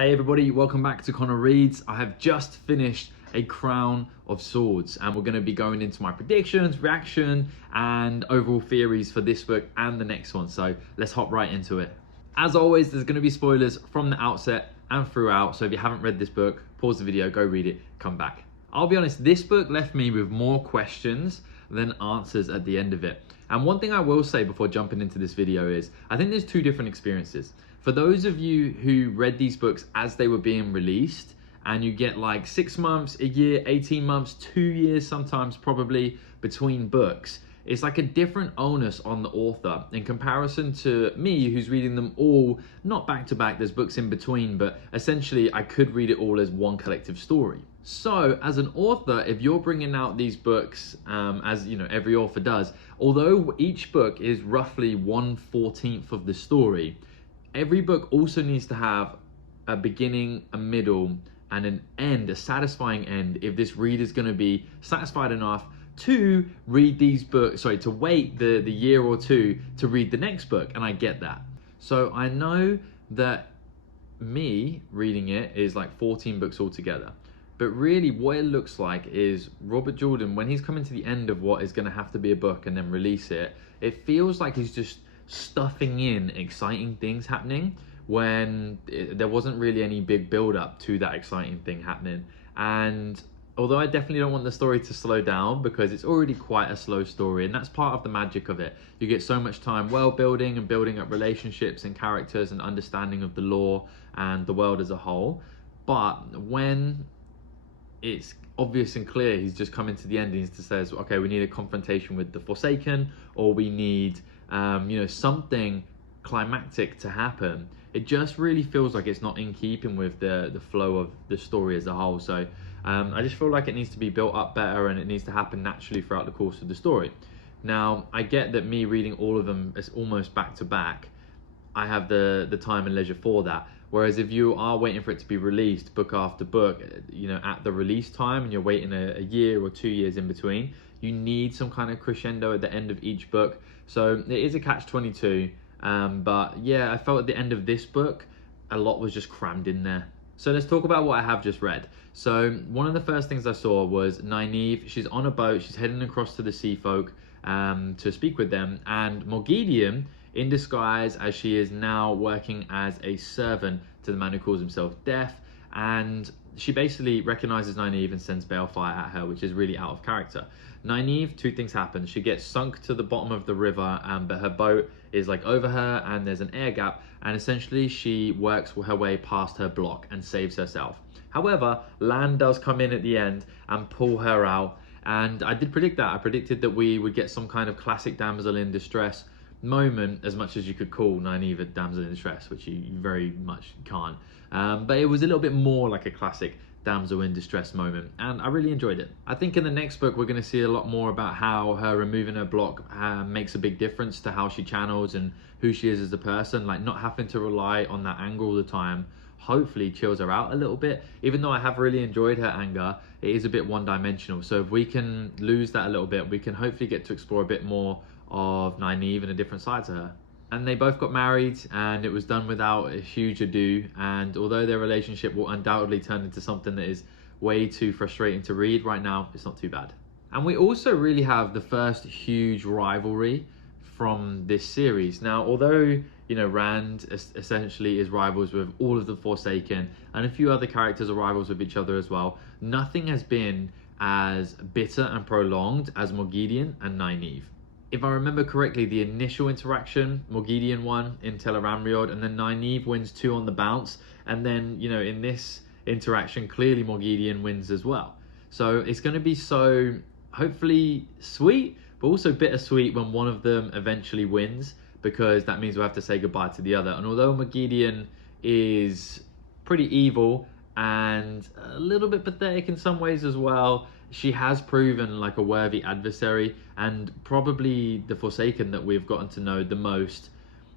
Hey everybody, welcome back to Connor Reads. I have just finished A Crown of Swords and we're going to be going into my predictions, reaction and overall theories for this book and the next one. So let's hop right into it. As always, there's going to be spoilers from the outset and throughout. So if you haven't read this book, pause the video, go read it, come back. I'll be honest, this book left me with more questions than answers at the end of it. And one thing I will say before jumping into this video is, I think there's two different experiences. For those of you who read these books as they were being released, and you get like 6 months, a year, 18 months, 2 years sometimes probably between books, it's like a different onus on the author in comparison to me, who's reading them all, not back to back, there's books in between, but essentially I could read it all as one collective story. So as an author, if you're bringing out these books, as you know, every author does, although each book is roughly 1/14 of the story, every book also needs to have a beginning, a middle, and an end, a satisfying end, if this reader's going to be satisfied enough to read these books, to wait the year or two to read the next book. And I get that. So I know that me reading it is like 14 books altogether. But really what it looks like is Robert Jordan, when he's coming to the end of what is going to have to be a book and then release it, it feels like he's just stuffing in exciting things happening when there wasn't really any big build up to that exciting thing happening. And although I definitely don't want the story to slow down, because it's already quite a slow story, and that's part of the magic of it. You get so much time world building and building up relationships and characters and understanding of the lore and the world as a whole. But when it's obvious and clear he's just coming to the end and he says, okay, we need a confrontation with the Forsaken, or we need something climactic to happen, it just really feels like it's not in keeping with the flow of the story as a whole. So I just feel like it needs to be built up better and it needs to happen naturally throughout the course of the story. Now, I get that me reading all of them as almost back to back, I have the time and leisure for that. Whereas if you are waiting for it to be released book after book, at the release time, and you're waiting a year or 2 years in between, you need some kind of crescendo at the end of each book. So it is a catch-22. But yeah, I felt at the end of this book, a lot was just crammed in there. So let's talk about what I have just read. So one of the first things I saw was Nynaeve. She's on a boat, she's heading across to the sea folk to speak with them. And Morgidian, in disguise as she is now working as a servant to the man who calls himself Death, and she basically recognizes Nynaeve and sends balefire at her, which is really out of character. Nynaeve, two things happen. She gets sunk to the bottom of the river, but her boat is like over her and there's an air gap, and essentially she works her way past her block and saves herself. However, land does come in at the end and pull her out, and I did predict that. I predicted that we would get some kind of classic damsel in distress moment, as much as you could call Nynaeve a damsel in distress, which you very much can't. But it was a little bit more like a classic damsel in distress moment, and I really enjoyed it. I think in the next book we're going to see a lot more about how her removing her block makes a big difference to how she channels and who she is as a person. Like, not having to rely on that anger all the time hopefully chills her out a little bit. Even though I have really enjoyed her anger, it is a bit one-dimensional. So if we can lose that a little bit, we can hopefully get to explore a bit more of Nynaeve and a different side to her. And they both got married, and it was done without a huge ado. And although their relationship will undoubtedly turn into something that is way too frustrating to read right now, it's not too bad. And we also really have the first huge rivalry from this series. Now, although Rand essentially is rivals with all of the Forsaken, and a few other characters are rivals with each other as well, nothing has been as bitter and prolonged as Morgidian and Nynaeve. If I remember correctly, the initial interaction, Morgidian won in Tel'aran'rhiod, and then Nynaeve wins 2 on the bounce. And then, in this interaction, clearly Morgidian wins as well. So it's going to be so, hopefully, sweet, but also bittersweet when one of them eventually wins, because that means we'll have to say goodbye to the other. And although Morgidian is pretty evil and a little bit pathetic in some ways as well, she has proven like a worthy adversary, and probably the Forsaken that we've gotten to know the most.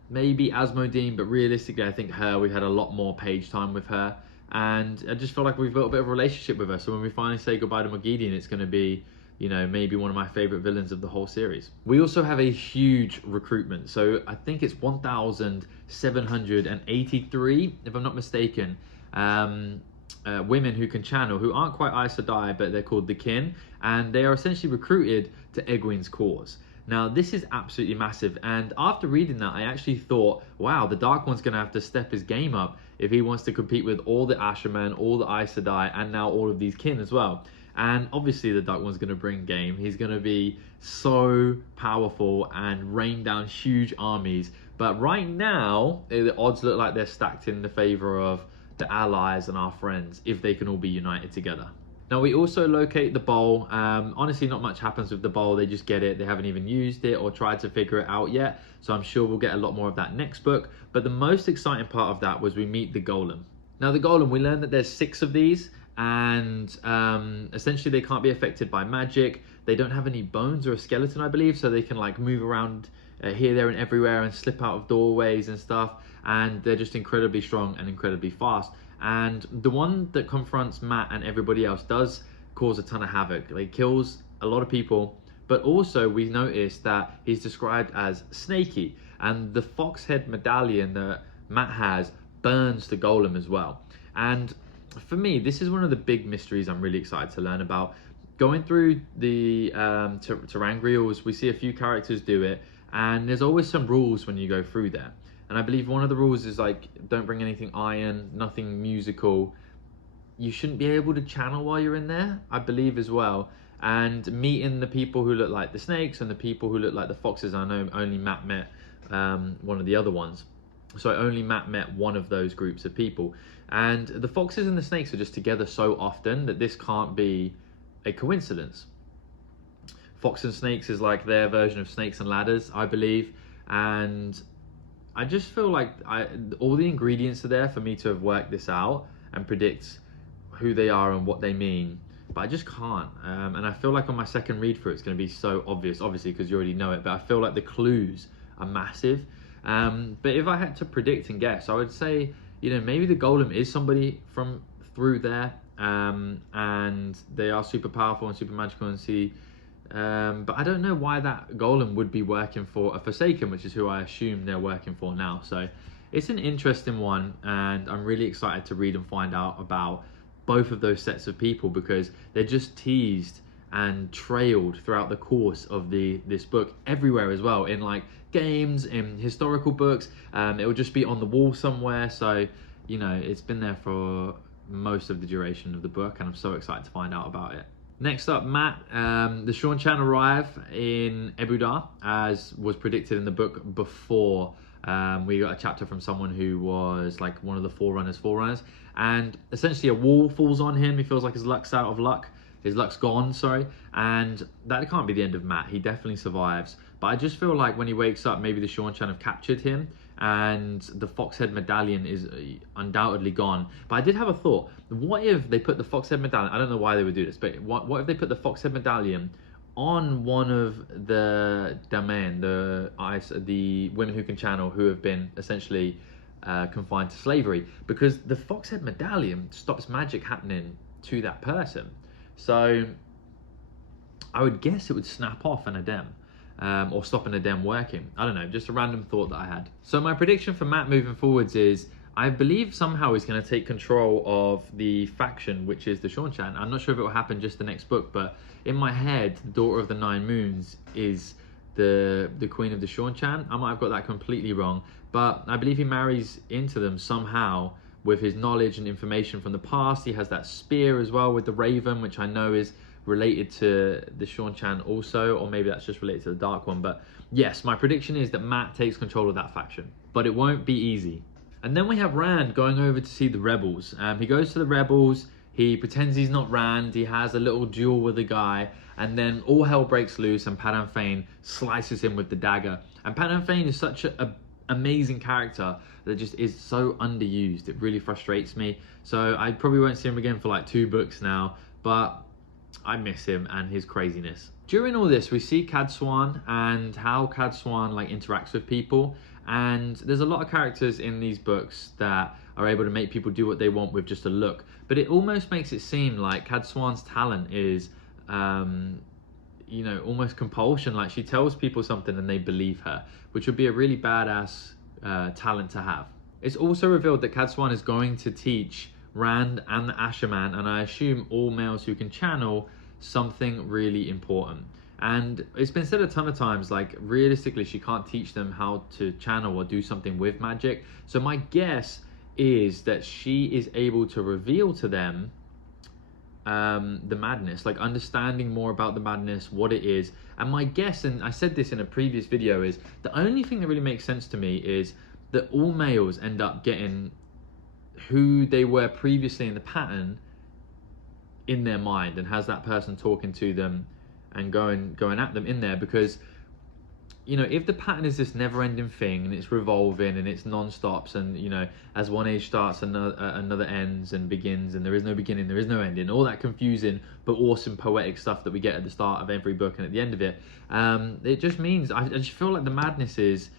Maybe Asmodine, but realistically I think we've had a lot more page time with her, and I just feel like we've built a bit of a relationship with her. So when we finally say goodbye to Morgidian, it's going to be, maybe one of my favorite villains of the whole series. We also have a huge recruitment. So I think it's 1,783, if I'm not mistaken. women who can channel, who aren't quite Aes Sedai, but they're called the Kin, and they are essentially recruited to Egwene's cause. Now, this is absolutely massive, and after reading that, I actually thought, wow, the Dark One's going to have to step his game up if he wants to compete with all the Ashermen, all the Aes Sedai, and now all of these Kin as well. And obviously the Dark One's going to bring game. He's going to be so powerful and rain down huge armies. But right now, the odds look like they're stacked in the favor of the allies and our friends if they can all be united together. Now, we also locate the bowl. Honestly, not much happens with the bowl. They just get it. They haven't even used it or tried to figure it out yet. So I'm sure we'll get a lot more of that next book. But the most exciting part of that was we meet the Golem. Now, the Golem, we learned that there's 6 of these. And essentially they can't be affected by magic. They don't have any bones or a skeleton, I believe, so they can like move around here, there, and everywhere and slip out of doorways and stuff. And they're just incredibly strong and incredibly fast. And the one that confronts Matt and everybody else does cause a ton of havoc. Like, kills a lot of people, but also we noticed that he's described as snaky, and the fox head medallion that Matt has burns the Golem as well. And for me, this is one of the big mysteries I'm really excited to learn about. Going through the Terangrials, we see a few characters do it, and there's always some rules when you go through there. And I believe one of the rules is like, don't bring anything iron, nothing musical. You shouldn't be able to channel while you're in there, I believe, as well. And meeting the people who look like the snakes and the people who look like the foxes. I know only Matt met one of the other ones. So only Matt met one of those groups of people. And the foxes and the snakes are just together so often that this can't be a coincidence. Fox and snakes is like their version of snakes and ladders, I believe. And I just feel like all the ingredients are there for me to have worked this out and predict who they are and what they mean. But I just can't. And I feel like on my second read through, it's going to be so obvious, obviously, because you already know it. But I feel like the clues are massive. But if I had to predict and guess, I would say, you know, maybe the Golem is somebody from through there, and they are super powerful and super magical and see. But I don't know why that Golem would be working for a Forsaken, which is who I assume they're working for now. So it's an interesting one, and I'm really excited to read and find out about both of those sets of people, because they're just teased and trailed throughout the course of this book everywhere as well, in like games, in historical books. It will just be on the wall somewhere. So, you know, it's been there for most of the duration of the book, and I'm so excited to find out about it. Next up, Matt, the Seanchan arrive in Ebudar, as was predicted in the book before. We got a chapter from someone who was like one of the forerunners, and essentially a wall falls on him. He feels like his luck's out of luck. His luck's gone, sorry. And that can't be the end of Matt. He definitely survives. But I just feel like when he wakes up, maybe the Seanchan have captured him, and the Foxhead medallion is undoubtedly gone. But I did have a thought. What if they put the Foxhead medallion, I don't know why they would do this, but what if they put the Foxhead medallion on one of the Damen, the women who can channel, who have been essentially confined to slavery? Because the Foxhead medallion stops magic happening to that person. So I would guess it would snap off an Adem. Or stopping Adem working. I don't know, just a random thought that I had. So my prediction for Matt moving forwards is, I believe somehow he's going to take control of the faction, which is the Seanchan. I'm not sure if it will happen just the next book, but in my head, the Daughter of the Nine Moons is the Queen of the Seanchan. I might have got that completely wrong, but I believe he marries into them somehow with his knowledge and information from the past. He has that spear as well with the Raven, which I know is related to the Seanchan also, or maybe that's just related to the Dark One. But yes, my prediction is that Matt takes control of that faction, but it won't be easy. And then we have Rand going over to see the rebels. He goes to the rebels, he pretends he's not Rand, he has a little duel with a guy, and then all hell breaks loose and Padan Fain slices him with the dagger. And Padan Fain is such an amazing character that just is so underused. It really frustrates me. So I probably won't see him again for like 2 books now, but I miss him and his craziness. During all this, we see Cadsuane and how Cadsuane like interacts with people. And there's a lot of characters in these books that are able to make people do what they want with just a look. But it almost makes it seem like Cadsuane's talent is, you know, almost compulsion. Like she tells people something and they believe her, which would be a really badass talent to have. It's also revealed that Cadsuane is going to teach Rand and the Asherman, and I assume all males who can channel something really important. And it's been said a ton of times, like realistically, she can't teach them how to channel or do something with magic. So my guess is that she is able to reveal to them the madness, like understanding more about the madness, what it is. And my guess, and I said this in a previous video, is the only thing that really makes sense to me is that all males end up getting who they were previously in the pattern in their mind, and has that person talking to them and going at them in there. Because, you know, if the pattern is this never-ending thing and it's revolving and it's non-stops, and, you know, as one age starts, another ends and begins, and there is no beginning, there is no ending, all that confusing but awesome poetic stuff that we get at the start of every book and at the end of it, it just means I just feel like the madness is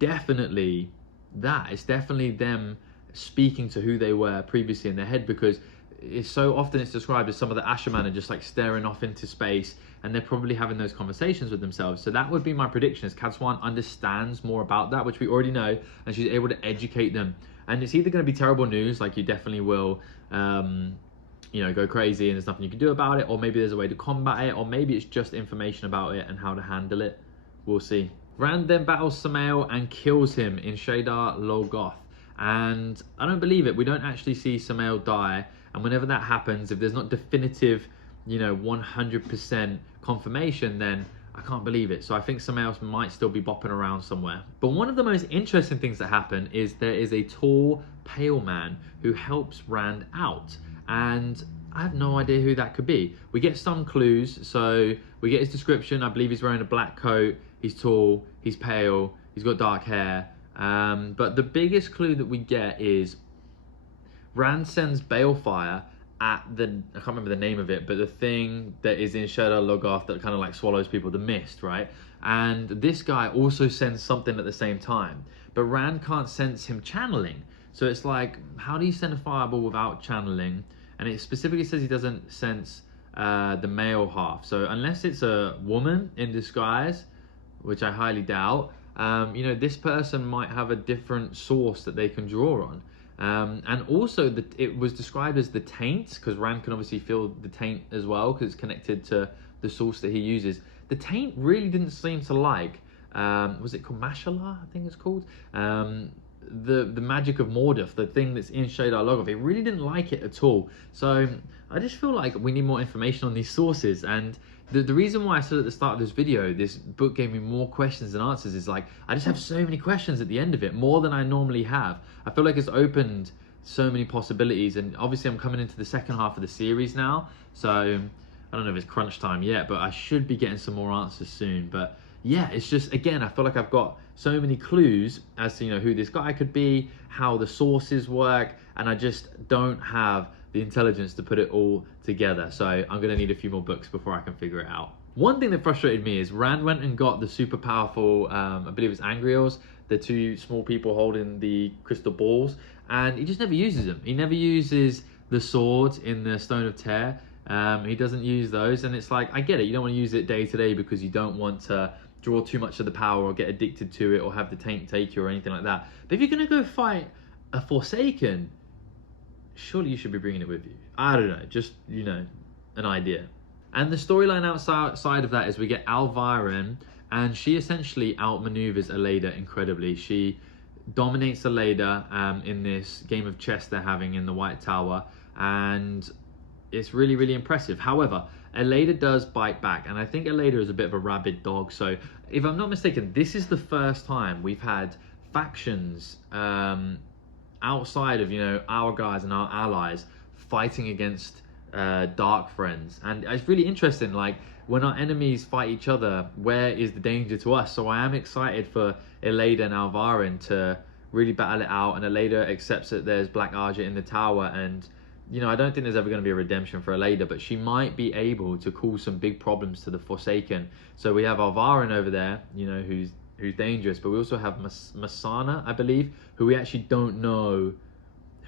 definitely that. It's definitely them speaking to who they were previously in their head, because it's so often it's described as some of the Asherman are just like staring off into space, and they're probably having those conversations with themselves. So that would be my prediction, is Cadsuane understands more about that, which we already know, and she's able to educate them. And it's either going to be terrible news, like you definitely will you know, go crazy and there's nothing you can do about it, or maybe there's a way to combat it, or maybe it's just information about it and how to handle it. We'll see. Rand then battles Sammael and kills him in Shadar Logoth. And I don't believe it. We don't actually see Sammael die. And whenever that happens, if there's not definitive, you know, 100% confirmation, then I can't believe it. So I think Sammael might still be bopping around somewhere. But one of the most interesting things that happen is there is a tall, pale man who helps Rand out. And I have no idea who that could be. We get some clues. So we get his description. I believe he's wearing a black coat. He's tall. He's pale. He's got dark hair. But the biggest clue that we get is Rand sends balefire at the, I can't remember the name of it, but the thing that is in Shadar Logoth that kind of like swallows people, the mist, right? And this guy also sends something at the same time, but Rand can't sense him channeling. So it's like, how do you send a fireball without channeling? And it specifically says he doesn't sense the male half. So unless it's a woman in disguise, which I highly doubt, you know, this person might have a different source that they can draw on. And also it was described as the taint, because Rand can obviously feel the taint as well, because it's connected to the source that he uses. The taint really didn't seem to like, was it called Mashallah, I think it's called? The magic of Mordor, the thing that's in Shadar Logoth, it really didn't like it at all. So I just feel like we need more information on these sources. And the reason why I said at the start of this video, this book gave me more questions than answers, is like, I just have so many questions at the end of it, more than I normally have. I feel like it's opened so many possibilities, and obviously I'm coming into the second half of the series now, so I don't know if it's crunch time yet, but I should be getting some more answers soon. But yeah, it's just, again, I feel like I've got so many clues as to, you know, who this guy could be, how the sources work, and I just don't have the intelligence to put it all together. So I'm gonna need a few more books before I can figure it out. One thing that frustrated me is Rand went and got the super powerful, I believe it's Angreals, the two small people holding the crystal balls, and he just never uses them. He never uses the sword in the Stone of Tear. He doesn't use those, and it's like, I get it, you don't want to use it day to day because you don't want to draw too much of the power or get addicted to it or have the taint take you or anything like that. But if you're gonna go fight a Forsaken, surely you should be bringing it with you. I don't know, just, you know, an idea. And the storyline outside of that is we get Alviren, and she essentially outmaneuvers Aleida incredibly. She dominates Aleida in this game of chess they're having in the White Tower, and it's really, really impressive. However, Aleida does bite back, and I think Aleida is a bit of a rabid dog. So if I'm not mistaken, this is the first time we've had factions outside of, you know, our guys and our allies fighting against dark friends. And it's really interesting, like, when our enemies fight each other, where is the danger to us? So I am excited for Aleida and Alviren to really battle it out, and Aleida accepts that there's Black Argent in the tower, and, you know, I don't think there's ever going to be a redemption for Aleida, but she might be able to cause some big problems to the Forsaken. So we have Alviren over there, you know, who's dangerous, but we also have Masana, I believe, who we actually don't know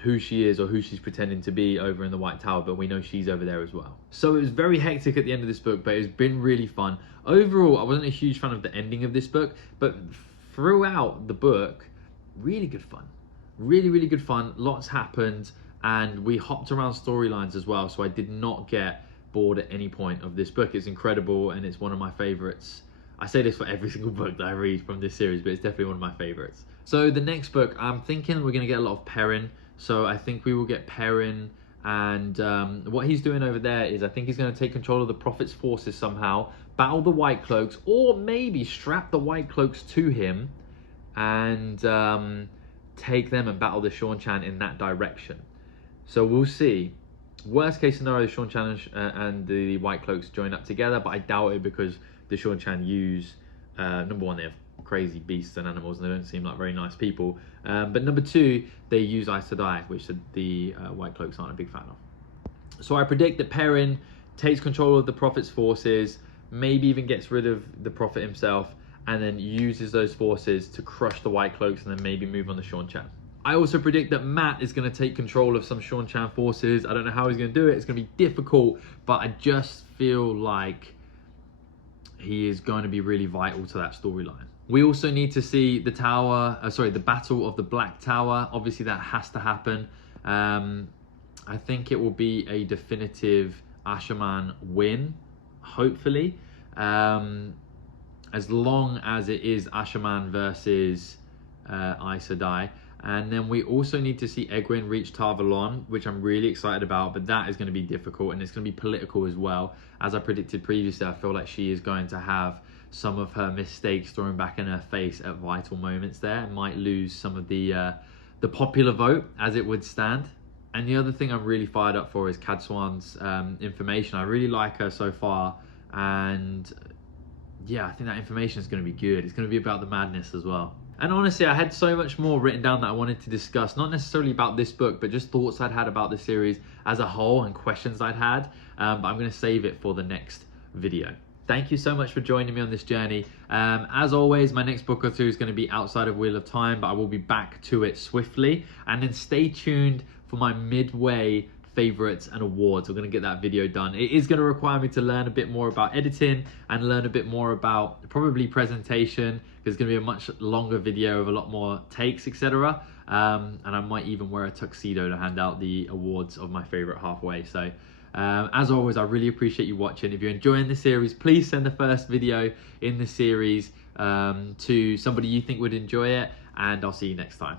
who she is or who she's pretending to be over in the White Tower, but we know she's over there as well. So it was very hectic at the end of this book, but it's been really fun. Overall, I wasn't a huge fan of the ending of this book, but throughout the book, really good fun. Really, really good fun. Lots happened. and we hopped around storylines as well, so I did not get bored at any point of this book. It's incredible, and it's one of my favorites. I say this for every single book that I read from this series, but it's definitely one of my favorites. So the next book, I'm thinking we're going to get a lot of Perrin. So I think we will get Perrin, and what he's doing over there is I think he's going to take control of the Prophet's forces somehow, battle the White Cloaks, or maybe strap the White Cloaks to him and take them and battle the Seanchan in that direction. So we'll see. Worst case scenario, the Seanchan and the White Cloaks join up together, but I doubt it because the Seanchan use, number one, they have crazy beasts and animals and they don't seem like very nice people. But number two, they use Aes Sedai, which the White Cloaks aren't a big fan of. So I predict that Perrin takes control of the Prophet's forces, maybe even gets rid of the Prophet himself, and then uses those forces to crush the White Cloaks and then maybe move on the Seanchan. I also predict that Matt is going to take control of some Seanchan forces. I don't know how he's going to do it. It's going to be difficult, but I just feel like he is going to be really vital to that storyline. We also need to see the the Battle of the Black Tower. Obviously, that has to happen. I think it will be a definitive Asha'man win, hopefully. As long as it is Asha'man versus Aes Sedai. And then we also need to see Egwene reach Tar Valon, which I'm really excited about, but that is going to be difficult, and it's going to be political as well. As I predicted previously, I feel like she is going to have some of her mistakes thrown back in her face at vital moments there, and might lose some of the popular vote, as it would stand. And the other thing I'm really fired up for is Cadsuane's information. I really like her so far, and yeah, I think that information is going to be good. It's going to be about the madness as well. And honestly, I had so much more written down that I wanted to discuss, not necessarily about this book, but just thoughts I'd had about the series as a whole and questions I'd had. But I'm going to save it for the next video. Thank you so much for joining me on this journey. As always, my next book or two is going to be outside of Wheel of Time, but I will be back to it swiftly. And then stay tuned for my midway favorites and awards. We're going to get that video done. It is going to require me to learn a bit more about editing and learn a bit more about probably presentation, because it's going to be a much longer video of a lot more takes, etc. And I might even wear a tuxedo to hand out the awards of my favorite halfway. So as always, I really appreciate you watching. If you're enjoying the series, please send the first video in the series to somebody you think would enjoy it, and I'll see you next time.